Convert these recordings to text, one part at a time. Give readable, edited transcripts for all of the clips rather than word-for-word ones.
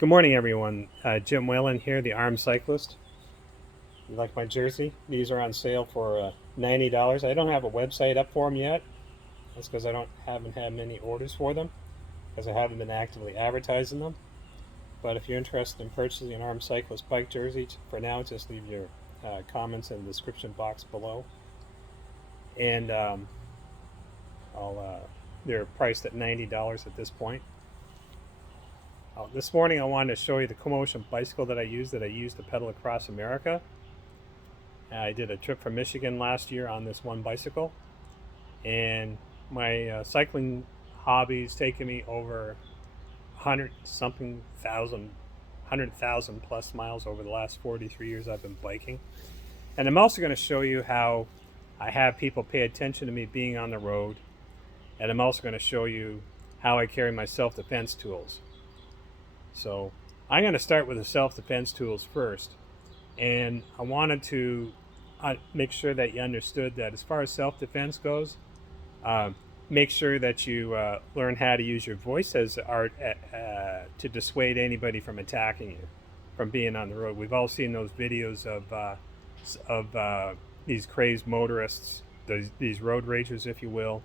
Good morning, everyone. Jim Whalen here, the Armed Cyclist. You like my jersey? These are on sale for $90. I don't have a website up for them yet. That's because haven't had many orders for them because I haven't been actively advertising them. But if you're interested in purchasing an Armed Cyclist bike jersey, for now, just leave your comments in the description box below. And they're priced at $90 at this point. This morning I wanted to show you the CoMotion bicycle that I use to pedal across America. I did a trip from Michigan last year on this one bicycle, and my cycling hobby's taken me over 100,000 plus miles over the last 43 years I've been biking. And I'm also going to show you how I have people pay attention to me being on the road, and I'm also going to show you how I carry my self-defense tools. So I'm going to start with the self-defense tools first, and I wanted to make sure that you understood that as far as self-defense goes, make sure that you learn how to use your voice as art to dissuade anybody from attacking you, from being on the road. We've all seen those videos of these crazed motorists, these road ragers, if you will,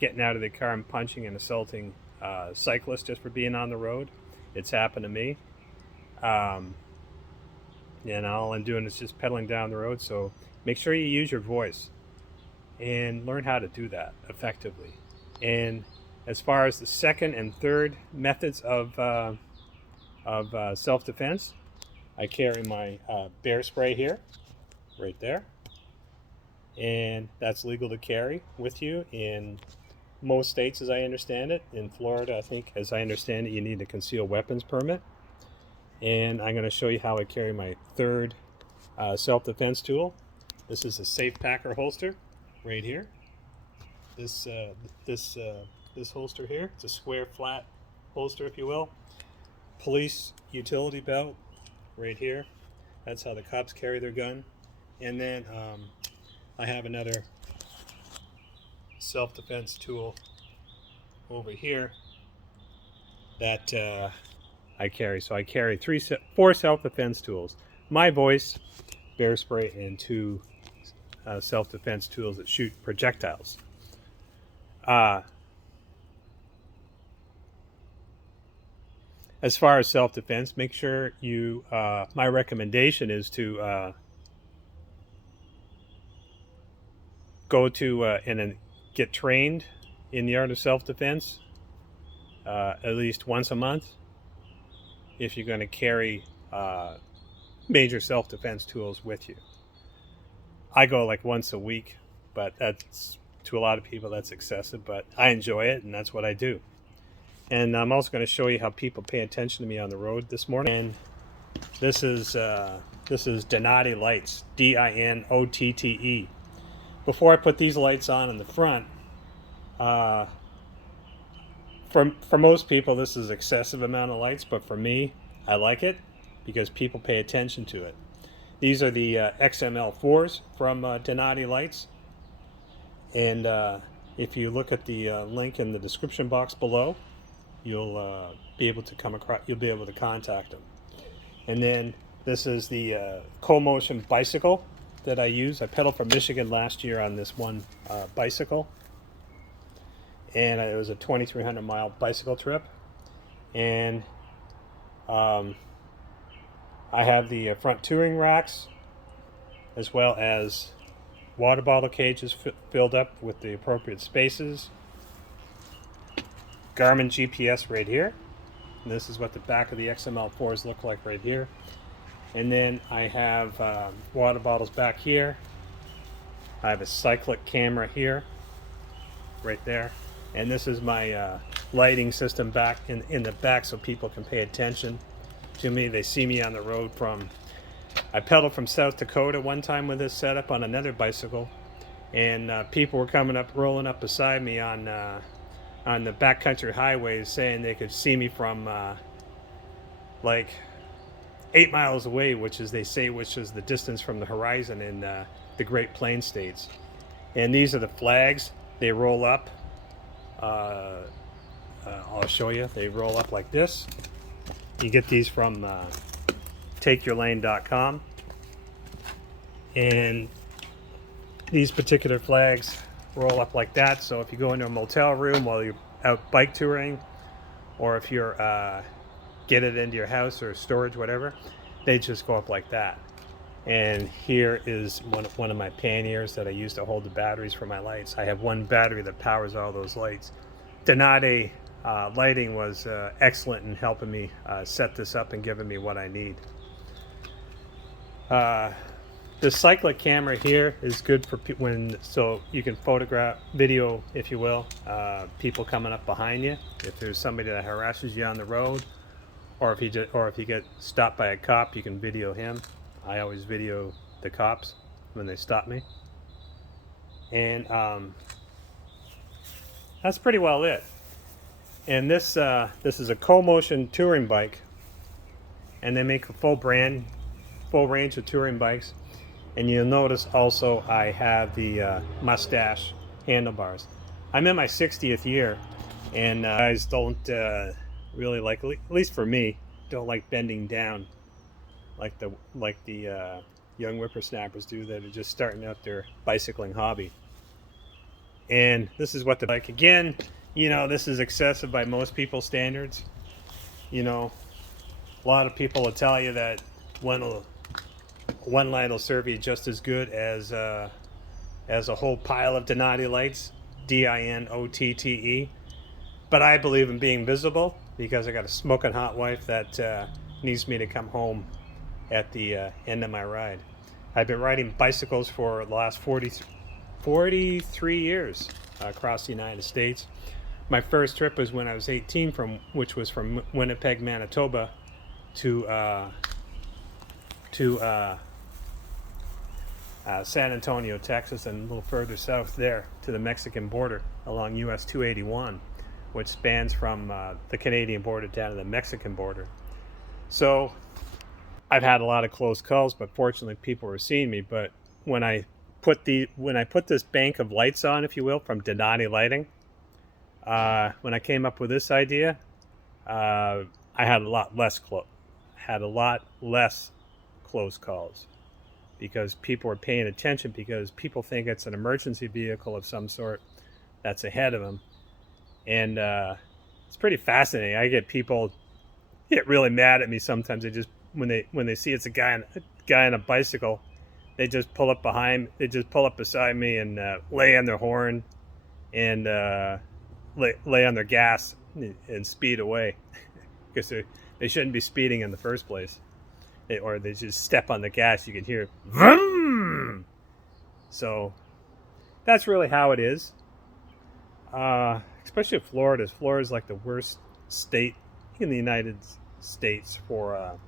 getting out of the car and punching and assaulting cyclists just for being on the road. It's happened to me. And all I'm doing is just pedaling down the road. So make sure you use your voice and learn how to do that effectively. And as far as the second and third methods of self-defense, I carry my bear spray here, right there. And that's legal to carry with you in most states, as I understand it. In Florida, I think, as I understand it, you need a concealed weapons permit. And I'm going to show you how I carry my third self-defense tool. This is a Safe Packer holster right here. This holster here, it's a square flat holster, if you will. Police utility belt right here. That's how the cops carry their gun. And then I have another self-defense tool over here that I carry. So I carry four self-defense tools: my voice, bear spray, and two self-defense tools that shoot projectiles. As far as self-defense, make sure you my recommendation is to go to and get trained in the art of self-defense at least once a month if you're going to carry major self-defense tools with you. I go like once a week, but that's, to a lot of people, that's excessive, but I enjoy it, and that's what I do. And I'm also going to show you how people pay attention to me on the road this morning. And this is Donati lights, DINOTTE. Before I put these lights on in the front, for most people this is excessive amount of lights, but for me, I like it because people pay attention to it. These are the XML4s from Donati lights, and if you look at the link in the description box below, you'll be able to contact them. And then this is the CoMotion bicycle that I use. I pedaled from Michigan last year on this one bicycle, and it was a 2,300 mile bicycle trip. And I have the front touring racks, as well as water bottle cages filled up with the appropriate spaces. Garmin GPS right here. And this is what the back of the XML4s look like right here. And then I have water bottles back here. I have a cyclic camera here, right there. And this is my lighting system back in the back, so people can pay attention to me. They see me on the road I pedaled from South Dakota one time with this setup on another bicycle, and people were rolling up beside me on the backcountry highways, saying they could see me from like 8 miles away, which is the distance from the horizon in the Great Plains states. And these are the flags. They roll up. I'll show you. They roll up like this, You get these from takeyourlane.com, and these particular flags roll up like that. So if you go into a motel room while you're out bike touring, or if you're get it into your house or storage, whatever, they just go up like that. And here is one of my panniers that I use to hold the batteries for my lights. I have one battery that powers all those lights. Donati Lighting was excellent in helping me set this up and giving me what I need. The cyclic camera here is good for so you can photograph, video, if you will, people coming up behind you. If there's somebody that harasses you on the road, or if you get stopped by a cop, you can video him. I always video the cops when they stop me. And that's pretty well it. And this is a Co-Motion touring bike, and they make a full range of touring bikes. And you'll notice also I have the Mustache handlebars. I'm in my 60th year, and guys don't really like, at least for me, don't like bending down like the young whippersnappers do that are just starting out their bicycling hobby. And this is what the bike, again, you know, this is excessive by most people's standards. You know, a lot of people will tell you that one light will serve you just as good as a whole pile of Donati lights, DINOTTE. But I believe in being visible because I got a smoking hot wife that needs me to come home at the end of my ride. I've been riding bicycles for the last 43 years across the United States. My first trip was when I was 18, which was from Winnipeg, Manitoba to San Antonio, Texas, and a little further south there to the Mexican border along US 281, which spans from the Canadian border down to the Mexican border. So I've had a lot of close calls, but fortunately people were seeing me. But when I put this bank of lights on, if you will, from Donati Lighting, when I came up with this idea, I had a lot less close calls, because people are paying attention, because people think it's an emergency vehicle of some sort that's ahead of them. And it's pretty fascinating. I get people get really mad at me sometimes. They just, when they see it's a guy on a bicycle, they just pull up beside me and lay on their horn and lay on their gas and speed away, because they shouldn't be speeding in the first place. Or they just step on the gas, you can hear vroom. So that's really how it is. Especially Florida. Florida's like the worst state in the United States for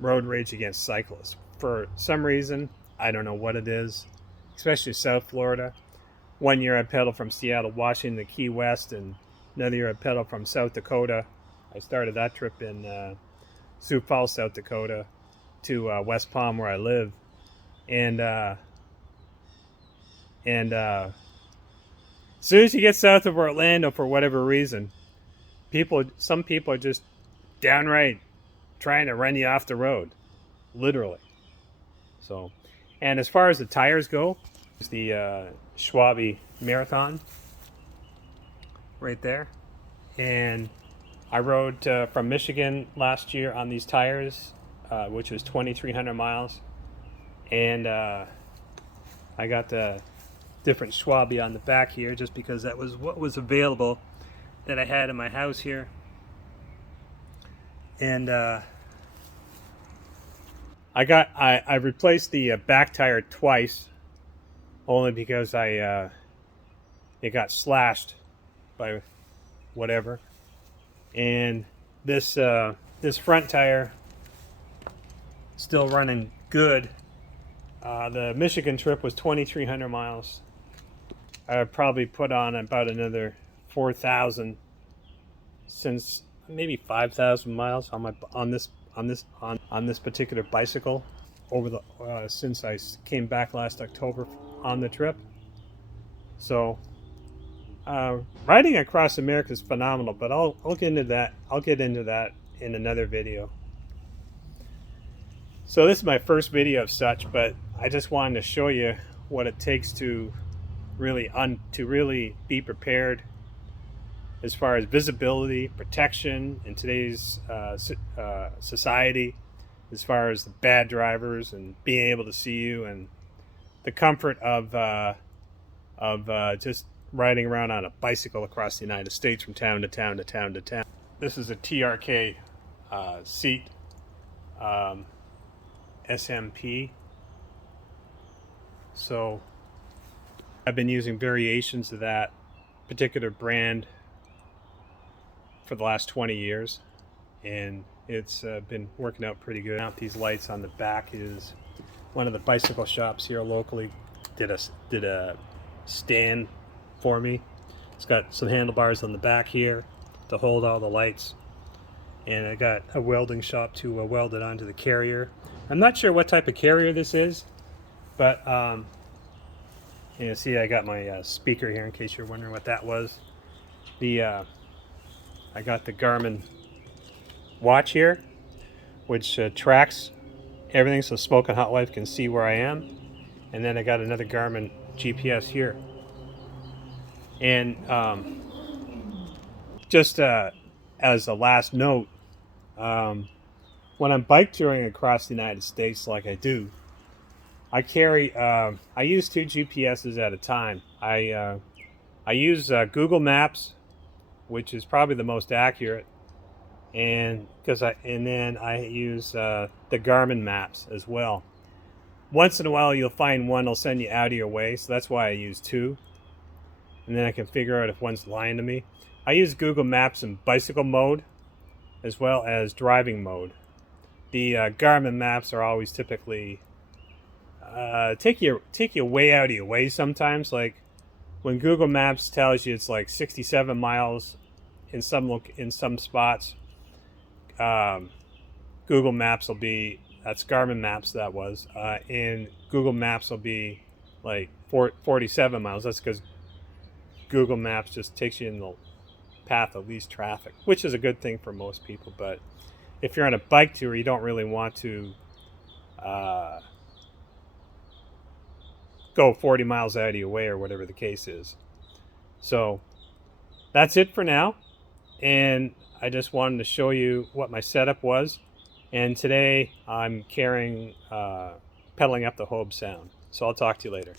road rage against cyclists. For some reason, I don't know what it is, especially South Florida. One year I pedaled from Seattle, Washington to Key West, and another year I pedaled from South Dakota. I started that trip in Sioux Falls, South Dakota, to West Palm, where I live. And as soon as you get south of Orlando, for whatever reason, some people are just downright trying to run you off the road, literally. So, and as far as the tires go, it's the Schwalbe Marathon right there. And I rode from Michigan last year on these tires, which was 2,300 miles. And I got the different Schwalbe on the back here just because that was what was available that I had in my house here. And I replaced the back tire twice, only because it got slashed by whatever. And this front tire still running good. The Michigan trip was 2,300 miles. I would probably put on about another 4,000, since maybe 5,000 miles on this particular bicycle over the since I came back last October on the trip. So riding across America is phenomenal, but I'll get into that. I'll get into that in another video. So this is my first video of such, but I just wanted to show you what it takes to really be prepared as far as visibility, protection in today's society, as far as the bad drivers and being able to see you, and the comfort of just riding around on a bicycle across the United States from town to town to town to town. This is a TRK seat, SMP. So I've been using variations of that particular brand for the last 20 years, and it's been working out pretty good. These lights on the back is one of the bicycle shops here locally did a stand for me. It's got some handlebars on the back here to hold all the lights, and I got a welding shop to weld it onto the carrier. I'm not sure what type of carrier this is, but you see I got my speaker here in case you're wondering what that was. I got the Garmin watch here, which tracks everything so Smokin' Hot Wife can see where I am. And then I got another Garmin GPS here. And just as a last note, when I'm bike touring across the United States like I do, I carry, I use 2 GPSs at a time. I use Google Maps, which is probably the most accurate, and then I use the Garmin maps as well. Once in a while you'll find one will send you out of your way, so that's why I use 2, and then I can figure out if one's lying to me. I use Google Maps in bicycle mode as well as driving mode. The Garmin maps are always typically take you way out of your way sometimes. Like when Google Maps tells you it's like 67 miles in some spots, Google Maps will be, that's Garmin Maps that was, and Google Maps will be like 47 miles. That's because Google Maps just takes you in the path of least traffic, which is a good thing for most people. But if you're on a bike tour, you don't really want to go 40 miles out of your way or whatever the case is. So that's it for now, and I just wanted to show you what my setup was. And today I'm carrying pedaling up the Hobe Sound. So I'll talk to you later.